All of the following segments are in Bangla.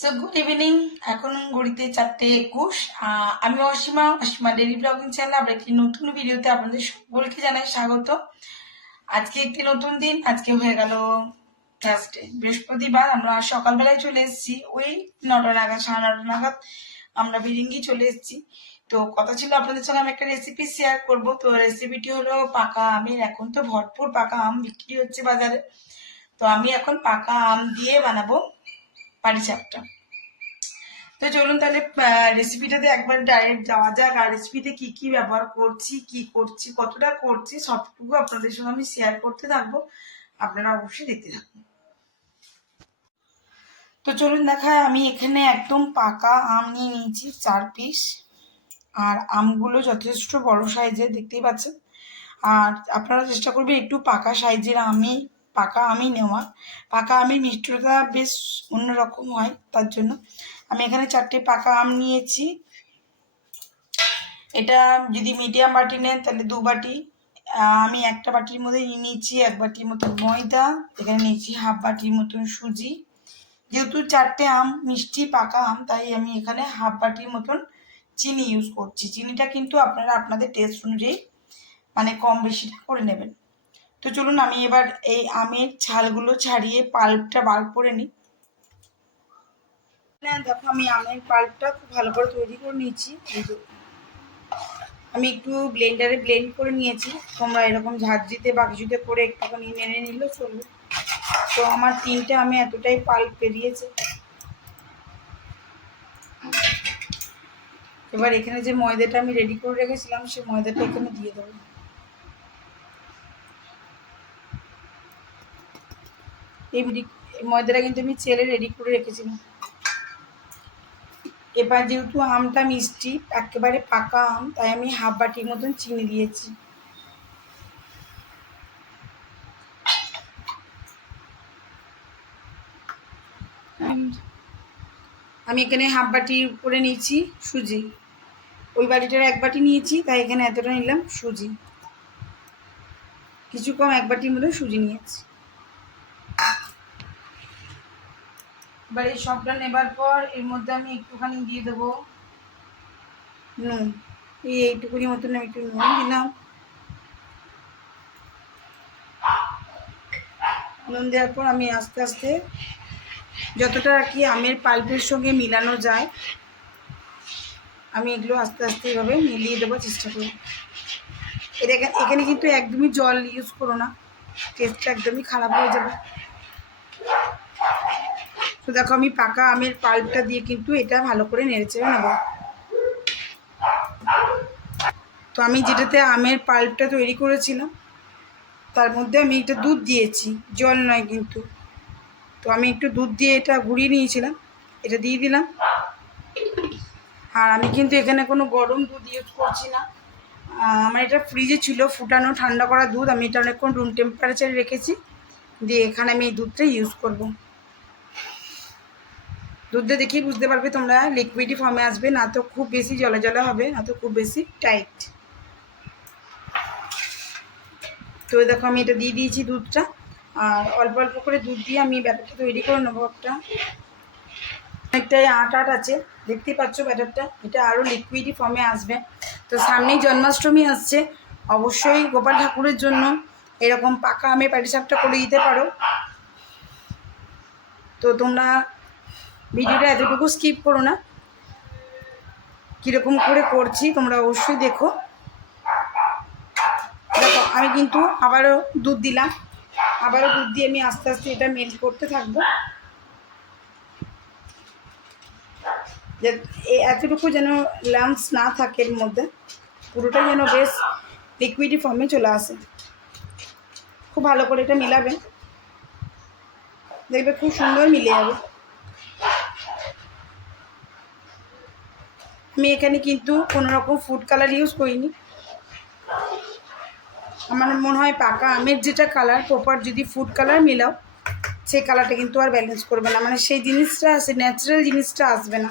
Good evening. এখন ঘড়িতে 4:21। আমি অসীমা ডেইলি ব্লগিং চ্যানেল আবার একটি নতুন ভিডিওতে আপনাদের সকলকে জানাই স্বাগত। আজকে একটি নতুন দিন। আজকে হয়ে গেল থার্সডে, বৃহস্পতিবার। আমরা সকালবেলায় চলে এসেছি, ওই 9টা নাগাদ, 9:30 নাগাদ আমরা বিরিঙ্গি চলে এসেছি। তো কথা ছিল আপনাদের সঙ্গে আমি একটা রেসিপি শেয়ার করব। তো রেসিপিটি হলো পাকা আমের। এখন তো ভরপুর পাকা আম বিক্রি হচ্ছে বাজারে। তো আমি এখন পাকা আম দিয়ে বানাবো পাটিসাপটা। তো চলুন তাহলে রেসিপিটাতে একবার ডাইরেক্ট যাওয়া যাক। আর রেসিপিতে কি কি ব্যবহার করছি, কি করছি, কতটা করছি, সবটুকু আপনাদের সঙ্গে আমি শেয়ার করতে থাকবো। আপনারা অবশ্যই দেখতে থাকুন। তো চলুন দেখায়, আমি এখানে একদম পাকা আম নিয়ে নিয়েছি 4 পিস। আর আমগুলো যথেষ্ট বড় সাইজের, দেখতেই পাচ্ছেন। আর আপনারা চেষ্টা করবেন একটু পাকা সাইজের পাকা আমই নেওয়ার। পাকা আমের মিষ্টতা বেশ অন্যরকম হয়, তার জন্য আমি এখানে 4টে পাকা আম নিয়েছি। এটা যদি মিডিয়াম বাটি নেন তাহলে 2 বাটি। আমি একটা বাটির মধ্যে নিয়েছি 1 বাটির মতন ময়দা। এখানে নিয়েছি হাফ বাটির মতন সুজি। যেহেতু 4টে আম মিষ্টি পাকা আম, তাই আমি এখানে হাফ বাটির মতন চিনি ইউজ করছি। চিনিটা কিন্তু আপনারা আপনাদের টেস্ট অনুযায়ী মানে কম বেশিটা করে নেবেন। তো চলুন আমি এবার এই আমের ছালগুলো ছাড়িয়ে পাল্পটা বার করে নিই। দেখো, আমি আমের পাল্পটা খুব ভালো করে তৈরি করে নিয়েছি। আমি একটু ব্লেন্ডারে ব্লেন্ড করে নিয়েছি। তোমরা এরকম ঝাঁঝরিতে বা কিছুতে করে একটুখানি নেড়ে নিলেও চলবে। তো আমার 3টে আমি এতটাই পাল্প বেরিয়েছে। এবার এখানে যে ময়দাটা আমি রেডি করে রেখেছিলাম, সেই ময়দাটা এখানে দিয়ে দেবো। এই ময়দাটা কিন্তু আমি চেলে রেডি করে রেখেছিলাম। এবার যেহেতু আমটা মিষ্টি, একেবারে পাকা আম, তাই আমি হাফ বাটির মতন চিনি দিয়েছি। আমি এখানে হাফ বাটির উপরে নিয়েছি সুজি। ওই বাটিটার 1 বাটি নিয়েছি, তাই এখানে এতটা নিলাম সুজি। কিছু কম 1 বাটির মধ্যে সুজি নিয়েছি। এবার এই সবটা নেবার পর এর মধ্যে আমি একটুখানি দিয়ে দেবো নুন। এইটুকুনি মতন আমি একটু নুন দিলাম। নুন দেওয়ার পর আমি আস্তে আস্তে যতটা আর কি আমের পাল্পের সঙ্গে মিলানো যায়, আমি এগুলো আস্তে আস্তে এভাবে মিলিয়ে দেবো চেষ্টা করি। এখানে কিন্তু একদমই জল ইউজ করো না, টেস্টটা একদমই খারাপ হয়ে যাবে। তো দেখো, আমি পাকা আমের পাল্পটা দিয়ে কিন্তু এটা ভালো করে নেড়েচেড়ে নেব। তো আমি যেটাতে আমের পাল্পটা তৈরি করেছিলাম, তার মধ্যে আমি একটা দুধ দিয়েছি, জল নয় কিন্তু। তো আমি একটু দুধ দিয়ে এটা ঘুরিয়ে নিয়েছিলাম, এটা দিয়ে দিলাম। আর আমি কিন্তু এখানে কোনো গরম দুধ ইউজ করছি না। আমার এটা ফ্রিজে ছিল, ফুটানো ঠান্ডা করা দুধ। আমি এটা অনেকক্ষণ রুম টেম্পারেচারে রেখেছি, দিয়ে এখানে আমি এই দুধটা ইউজ করব। দুধটা দেখেই বুঝতে পারবে তোমরা, লিকুইডি ফর্মে আসবে, না তো খুব বেশি জলে জলে হবে, না তো খুব বেশি টাইট। তো দেখো, আমি এটা দিয়ে দিয়েছি দুধটা। আর অল্প অল্প করে দুধ দিয়ে আমি ব্যাটারটা তৈরি করে নেবো। অনেকটাই আট আছে, দেখতেই পাচ্ছ ব্যাটারটা। এটা আরও লিকুইডি ফর্মে আসবে। তো সামনেই জন্মাষ্টমী আসছে, অবশ্যই গোপাল ঠাকুরের জন্য এরকম পাকা আমের পাটিসাপটা করে দিতে পারো। তো তোমরা ভিডিওটা এতটুকু স্কিপ করো না, কীরকম করে করছি তোমরা অবশ্যই দেখো। দেখো, আমি কিন্তু আবারও দুধ দিলাম। আবারও দুধ দিয়ে আমি আস্তে আস্তে এটা মেল্ট করতে থাকবো। যে এতটুকু যেন লাম্পস না থাকে এর মধ্যে, পুরোটা যেন বেশ লিকুইডি ফর্মে চলে আসে। খুব ভালো করে এটা মিলাবেন, দেখবে খুব সুন্দর মিলে যাবে। আমি এখানে কিন্তু কোনো রকম ফুড কালার ইউজ করিনি। আমার মনে হয় পাকা আমের যেটা কালার, প্রপার যদি ফুড কালার মেলাও, সেই কালারটা কিন্তু আর ব্যালেন্স করবে না, মানে সেই জিনিসটা আসে, ন্যাচারাল জিনিসটা আসবে না।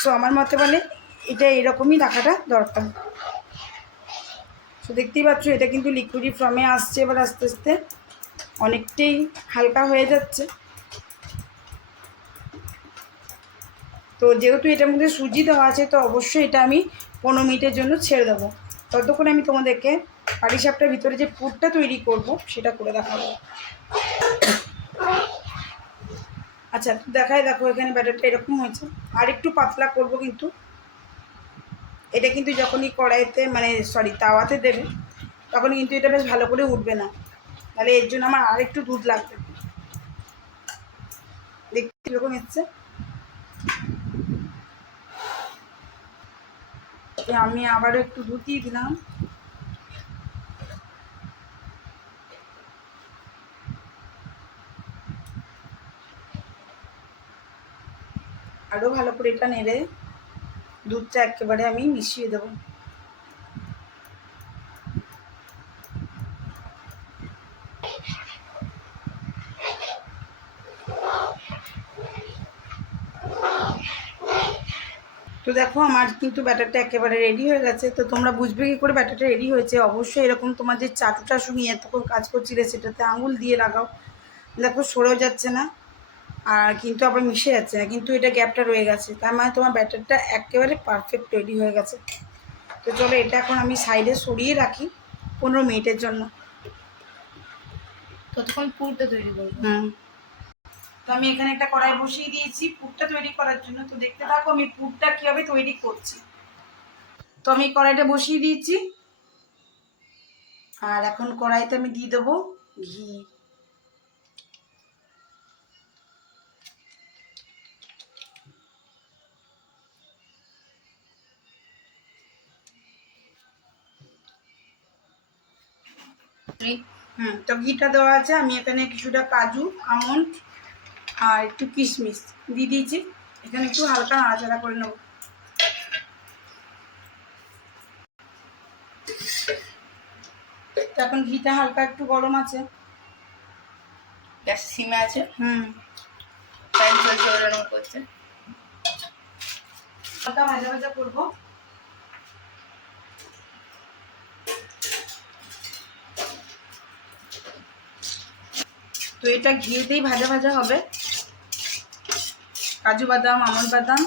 সো আমার মতে বলে এটা এরকমই রাখাটা দরকার। তো দেখতেই পাচ্ছ, এটা কিন্তু লিকুইডি ফর্মে আসছে। এবার আস্তে আস্তে অনেকটাই হালকা হয়ে যাচ্ছে। তো যেহেতু এটার মধ্যে সুজি দেওয়া আছে তো অবশ্যই এটা আমি 15 মিনিটের জন্য ছেড়ে দেবো। ততক্ষণ আমি তোমাদেরকে পাটিসাপটার ভিতরে যে পুরটা তৈরি করব সেটা করে দেখাবো। আচ্ছা দেখাই, দেখো এখানে ব্যাটারটা এরকম হয়েছে। আর একটু পাতলা করব, কিন্তু এটা কিন্তু যখনই কড়াইতে মানে তাওয়াতে দেবে তখন কিন্তু এটা বেশ ভালো করে উঠবে না, তাহলে এর জন্য আমার আর একটু দুধ লাগবে। দেখতে কীরকম হচ্ছে, আমি আবারও একটু দুধ দিয়ে দিলাম। আরও ভালো করে এটা নেড়ে দুধটা একেবারে আমি মিশিয়ে দেবো। তো দেখো আমার কিন্তু ব্যাটারটা একেবারে রেডি হয়ে গেছে। তো তোমরা বুঝবে কী করে ব্যাটারটা রেডি হয়েছে? অবশ্যই এরকম তোমার যে চাটুটা শুনিয়ে এতক্ষণ কাজ করছিলে সেটাতে আঙুল দিয়ে লাগাও। দেখো সরেও যাচ্ছে না আর কিন্তু আবার মিশে যাচ্ছে না, কিন্তু এটা গ্যাপটা রয়ে গেছে, তার মানে তোমার ব্যাটারটা একেবারে পারফেক্ট রেডি হয়ে গেছে। তো চলো এটা এখন আমি সাইডে সরিয়ে রাখি 15 মিনিটের জন্য। ততক্ষণ পুরটা তৈরি করবো। তো আমি এখানে একটা কড়াই বসিয়ে দিয়েছি পুরটা তৈরি করার জন্য। তো দেখতে থাকো আমি পুরটা কীভাবে তৈরি করছি। তো আমি কড়াইটা বসিয়ে দিয়েছি আর এখন কড়াইতে আমি দিয়ে দেবো ঘি। তো ঘিটা দেওয়া আছে, আমি এখানে কিছুটা কাজু, আমন্ড আর একটু কিশমিশ দিয়ে দিয়েছি। এখানে একটু হালকা নাড়াচাড়া করে নেব। তো এখন ঘিটা হালকা একটু গরম আছে, গ্যাস সিমে আছে। টাইম চলছে ওরকম করছে, হালকা ভাজা ভাজা করবো। তো এটা ঘিতেই ভাজা ভাজা হবে, কাজু বাদাম, আমন্ড বাদাম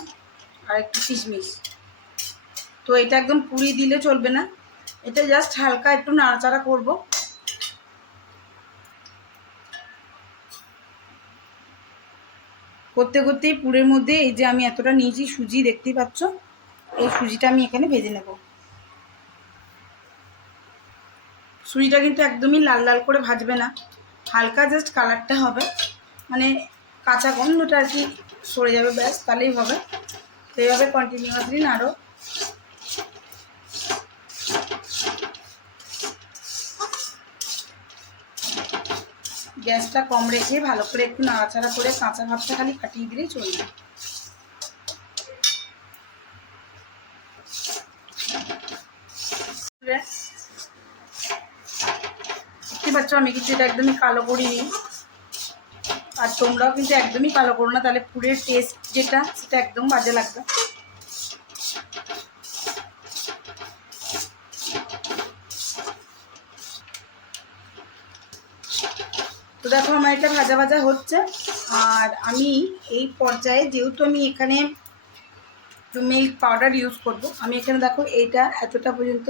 আর একটু কিশমিশ। তো এটা একদম পুরি দিলে চলবে না, এটা জাস্ট হালকা একটু নাড়াচাড়া করব। করতে করতেই পুরের মধ্যে এই যে আমি এতটা নিয়েছি সুজি দেখতেই পাচ্ছ, এই সুজিটা আমি এখানে ভেজে নেব। সুজিটা কিন্তু একদমই লাল লাল করে ভাজবে না, হালকা জাস্ট কালারটা হবে, মানে কাঁচা গন্ধটা আর কি সরে যাবে, ব্যাস তাহলেই হবে। তো এইভাবে কন্টিনিউয়াসলি নাড়ো। গ্যাসটা কম রেখে ভালো করে একটু নাড়াচাড়া করে কাঁচা ভাবটা খালি কাটিয়ে দিলেই চলবে। দেখতে পাচ্ছ আমি কিন্তু এটা একদমই কালো করিনি, আর তোমরাও কিন্তু একদমই কালো করো না, তাহলে পুরের টেস্ট যেটা সেটা একদম বাজে লাগবে। তো দেখো আমার এটা ভাজা ভাজা হচ্ছে, আর আমি এই পর্যায়ে যেহেতু আমি এখানে মিল্ক পাউডার ইউজ করব, আমি এখানে দেখো এইটা এতটা পর্যন্ত,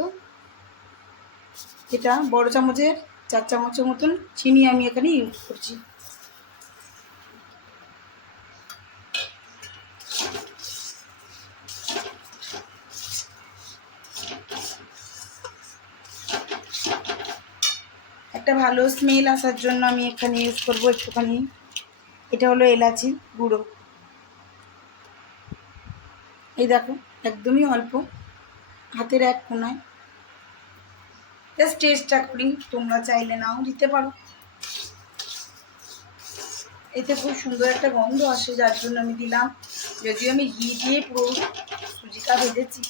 এটা বড় চামচের 4 চামচের মতন চিনি আমি এখানে ইউজ করছি। একটা ভালো স্মেল আসার জন্য আমি এখানে ইউজ করব একটুখানি, এটা হলো এলাচি গুঁড়ো। এই দেখো একদমই অল্প, হাতের এক কোনায়, জাস্ট টেস্ট অ্যাকর্ডিং, তোমরা চাইলে নাও দিতে পারো। এতে খুব সুন্দর একটা গন্ধ আসে, যার জন্য আমি দিলাম, যদিও আমি ঘি দিয়ে পুরো সুজিটা ভেজেছি।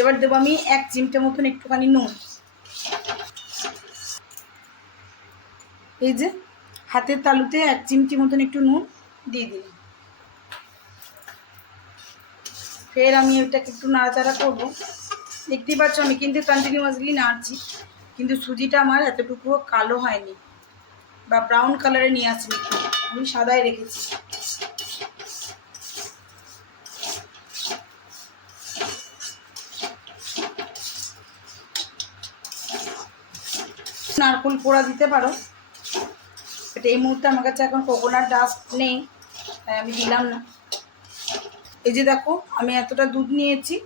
এবার দেবো আমি 1 চিমটে মতন একটুখানি নুন। এই যে হাতের তালুতে 1 চিমটি মতন একটু নুন দিয়ে দিই। ফের আমি ওটাকে একটু নাড়াচাড়া করবো। দেখতেই পাচ্ছ আমি কিন্তু কন্টিনিউয়াসলি নাড়ছি, কিন্তু সুজিটা আমার এতটুকুও কালো হয়নি বা ব্রাউন কালারে নিয়ে আসেনি। আমি সাদাই রেখেছি। নারকেল পোড়া দিতে পারো, এটা এই মুহূর্তে আমার কাছে এখন কোকোনাট ডাস্ট নেই, তাই আমি দিলাম না। এই যে দেখো আমি এতটা দুধ নিয়েছি,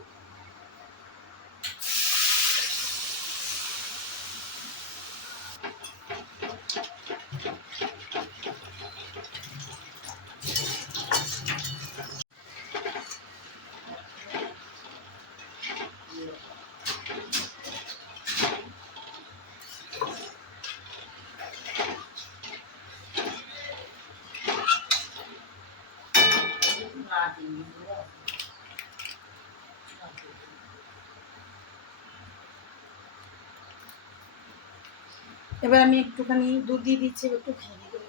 এবার আমি একটুখানি দুধ দিয়ে দিচ্ছি, একটু ঘি দিয়ে দেবো।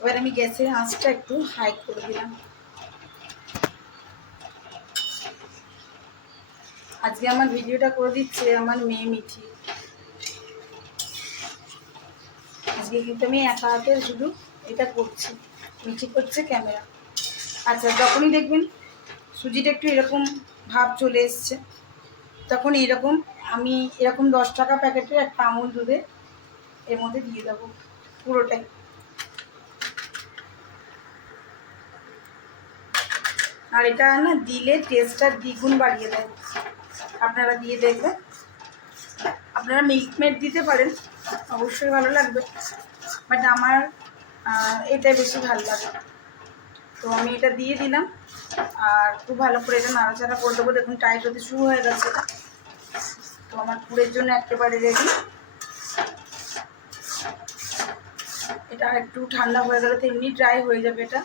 এবার আমি গ্যাসের আঁচটা একটু হাই করে দিলাম। আজকে আমার ভিডিওটা করে দিচ্ছে আমার মেয়ে মিঠি। আজকে কিন্তু আমি একা হাতে শুধু এটা করছি, মিঠি করছে ক্যামেরা। আচ্ছা, যখনই দেখবেন সুজিটা একটু এরকম ভাব চলে এসছে, তখন এরকম আমি এরকম 10 টাকা প্যাকেটের একটা আমুল দুধে এর মধ্যে দিয়ে দেবো পুরোটাই। আর এটা না দিলে টেস্টটা দ্বিগুণ বাড়িয়ে দেয়, আপনারা দিয়ে দেখবেন। আপনারা মিল্কমেড দিতে পারেন, অবশ্যই ভালো লাগবে, বাট আমার এটাই বেশি ভালো লাগে। তো আমি এটা দিয়ে দিলাম, আর খুব ভালো করে এটা নাড়াচাড়া করে দেবো। দেখুন টাইট হতে শুরু হয়ে গেছে এটা, তো আমার পুরের জন্য একেবারে রেডি। এটা একটু ঠান্ডা হয়ে গেলে তো এমনি ড্রাই হয়ে যাবে, এটা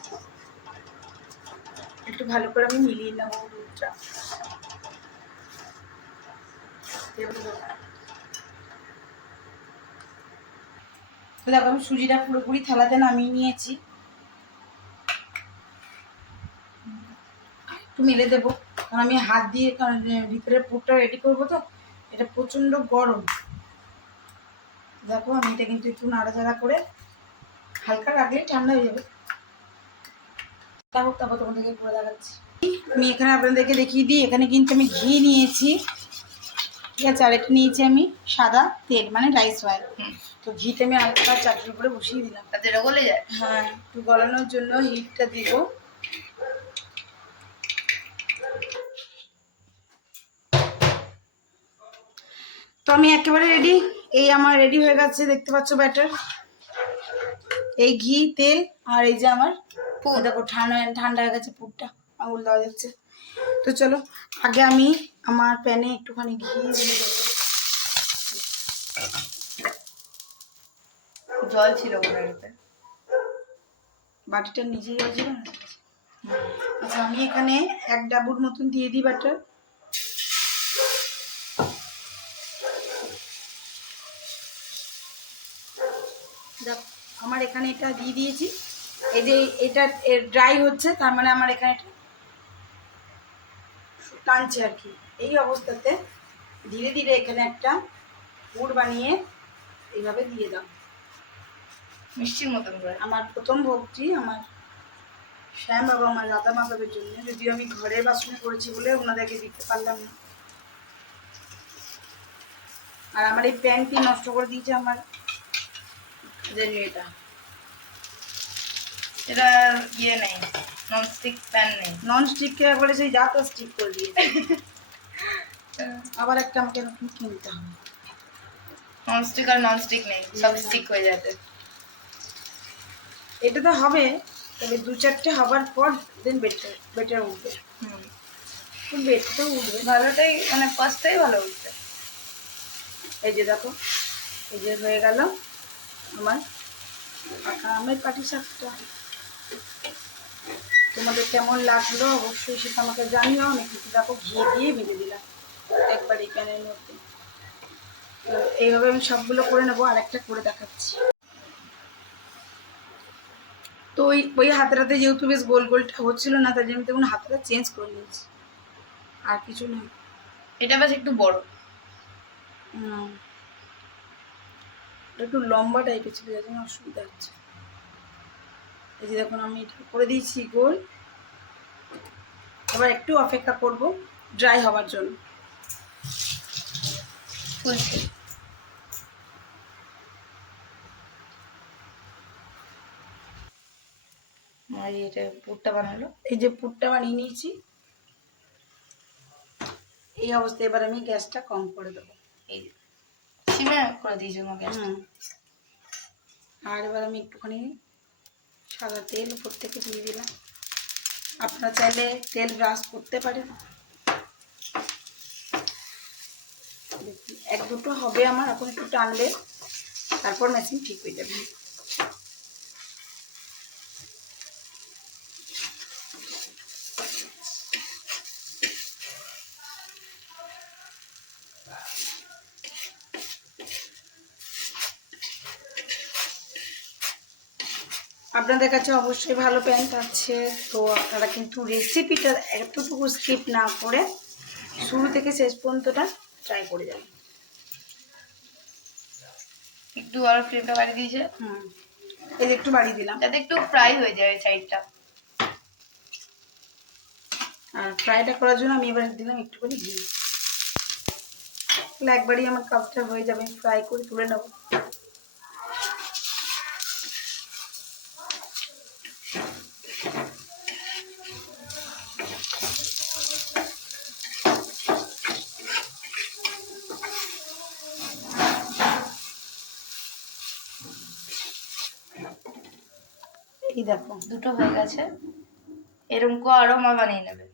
একটু ভালো করে আমি মিলিয়ে নেবো দুধটা। দেখো আমি সুজিটা পুরোপুরি থালাতে নামিয়ে নিয়েছি, একটু মেলে দেবো কারণ আমি হাত দিয়ে, কারণ ভিতরে পুরটা রেডি করবো, তো এটা প্রচণ্ড গরম। দেখো আমি এটা কিন্তু একটু নাড়াচাড়া করে হালকা রাখলেই ঠান্ডা হয়ে যাবে। তারপর তোমাদেরকে করে দেখাচ্ছি। আমি এখানে আপনাদেরকে দেখিয়ে দিই, এখানে কিন্তু আমি ঘি নিয়েছি, ঠিক আছে, আর এটা নিয়েছি আমি সাদা তেল মানে রাইস অয়েল। তো ঘিটা আমি হালকা চাটুর উপরে বসিয়ে দিলাম, তাতে এটা গলে যায়। হ্যাঁ, একটু গলানোর জন্য হিটটা দিব। তো আমি একেবারে রেডি, এই আমার রেডি হয়ে গেছে, দেখতে পাচ্ছ ব্যাটার। এই ঘি তেল আর এই যে আমার পুর, দেখো ঠান্ডা ঠান্ডা হয়ে গেছে পুরটা, আঙুল দেওয়া যাচ্ছে। তো চলো আগে আমি আমার প্যানে একটুখানি ঘি দিয়ে দেবো। জল ছিল ওটাতে, বাটিটা নিজে জল ছিল না। আচ্ছা আমি এখানে 1 ডাবুর মতন দিয়ে দিই বাটার। দেখ আমার এখানে এটা দিয়ে দিয়েছি, এই যে এটা ড্রাই হচ্ছে, তার মানে আমার এখানে এটা টানছে আর কি। এই অবস্থাতে ধীরে ধীরে এখানে একটা পুর বানিয়ে এইভাবে দিয়ে দাও মিষ্টির মতন করে। আমার প্রথম ভোগটি আমার শ্যাম বাবা আমার রাধা মাধবের জন্য, যদিও আমি ঘরের বাসনে করেছি বলে ওনাদেরকে দিতে পারলাম না। আর আমার এই প্যানটি নষ্ট করে দিয়েছে আমার এটা এটা ইয়ে নেই, ননস্টিক প্যান নেই। ননস্টিক বলে সেই যা তা স্টিক করে দিয়েছে। আবার একটা আমাকে এরকম কিনতে হবে। ননস্টিক আর ননস্টিক নেই, সব স্টিক হয়ে যাবে। এটা তো হবে, তবে 2-4টে হবার পর দেন বেটার উঠবে। বেটটা উঠবে ভালোটাই, মানে ফার্স্টটাই ভালো উঠবে। এই যে দেখো, এই যে হয়ে গেল আমার পাকা আমের পাটিসাপটা। তোমাদের কেমন লাগলো অবশ্যই সেটা আমাকে জানিও। আমি কিন্তু দেখো ঘি দিয়ে ভেজে দিলাম একবার এই প্যানের মধ্যে। তো এইভাবে আমি সবগুলো করে নেবো, আর একটা করে দেখাচ্ছি। তো ওই হাতেরাতে যেহেতু বেশ গোল গোলটা হচ্ছিল না, তাই জন্য দেখুন হাতটা চেঞ্জ করে নিয়েছি, আর কিছু নেই। এটা বেশ একটু বড়। ওটা একটু লম্বা টাইপের ছিল, যার জন্য অসুবিধা হচ্ছে। এই যে দেখুন আমি এটা করে দিয়েছি গোল। এবার একটু অপেক্ষা করব ড্রাই হওয়ার জন্য। ফুলছে। আর এটা পুরটা বানালো। এই যে পুরটা বানিয়ে নিয়েছি, এই অবস্থায় এবার আমি গ্যাসটা কম করে দেবো। এই সিমে করে দিয়েছি আমার গ্যাস। আর এবার আমি একটুখানি সাদা তেল উপর থেকে দিয়ে দিলাম। আপনারা চাইলে তেল ব্রাশ করতে পারেন। এক দুটো হবে আমার, এখন একটু টানবে, তারপর মেশিন ঠিক হয়ে যাবে। আপনাদের কাছে অবশ্যই ভালো প্যান্ট আছে, তো আপনারা কিন্তু রেসিপিটা এতটুকু স্কিপ না করে শুরু থেকে শেষ পর্যন্তটা ট্রাই করে যাবেন। একটু আর ফ্লেমটা বাড়িয়ে দিয়েছে। এই যে একটু বাড়িয়ে দিলাম, যাতে একটু ফ্রাই হয়ে যায় সাইডটা। আর ফ্রাইটা করার জন্য আমি এবার দিলাম একটুখানি ঘি। তাহলে একবারই আমার কাজটা হয়ে যাবে, ফ্রাই করে তুলে নেব। এই দেখো দুটো হয়ে গেছে, এরকম করে আরো মা বানিয়ে নেবে।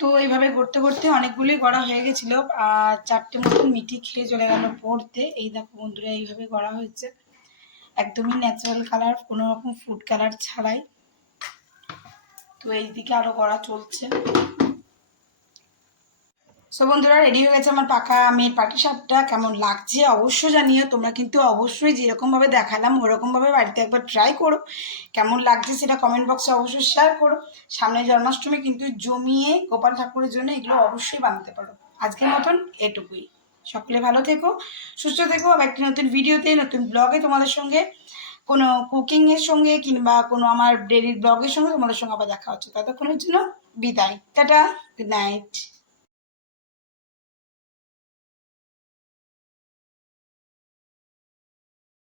তো এইভাবে করতে করতে অনেকগুলোই গড়া হয়ে গেছিল, আর 4টে মতন মিটি খেয়ে চলে গেল পড়তে। এই দেখো বন্ধুরা, এইভাবে গড়া হয়েছে, একদমই ন্যাচারাল কালার, কোনো রকম ফুড কালার ছাড়াই। তো এইদিকে আরো গড়া চলছে। সো বন্ধুরা, রেডি হয়ে গেছে আমার পাকা আমের পাটিসাপটা। কেমন লাগছে অবশ্যই জানিও। তোমরা কিন্তু অবশ্যই যেরকমভাবে দেখালাম ওরকমভাবে বাড়িতে একবার ট্রাই করো। কেমন লাগছে সেটা কমেন্ট বক্সে অবশ্যই শেয়ার করো। সামনে জন্মাষ্টমী কিন্তু জমিয়ে গোপাল ঠাকুরের জন্য এগুলো অবশ্যই বানাতে পারো। আজকের মতন এটুকুই। সকলে ভালো থেকো, সুস্থ থেকো। আবার একটি নতুন ভিডিওতে, নতুন ব্লগে তোমাদের সঙ্গে, কোনো কুকিংয়ের সঙ্গে কিংবা কোনো আমার ডেইলি ব্লগের সঙ্গে তোমাদের সঙ্গে আবার দেখা হচ্ছে। ততক্ষণের জন্য বিদায়, টাটা, গুড নাইট।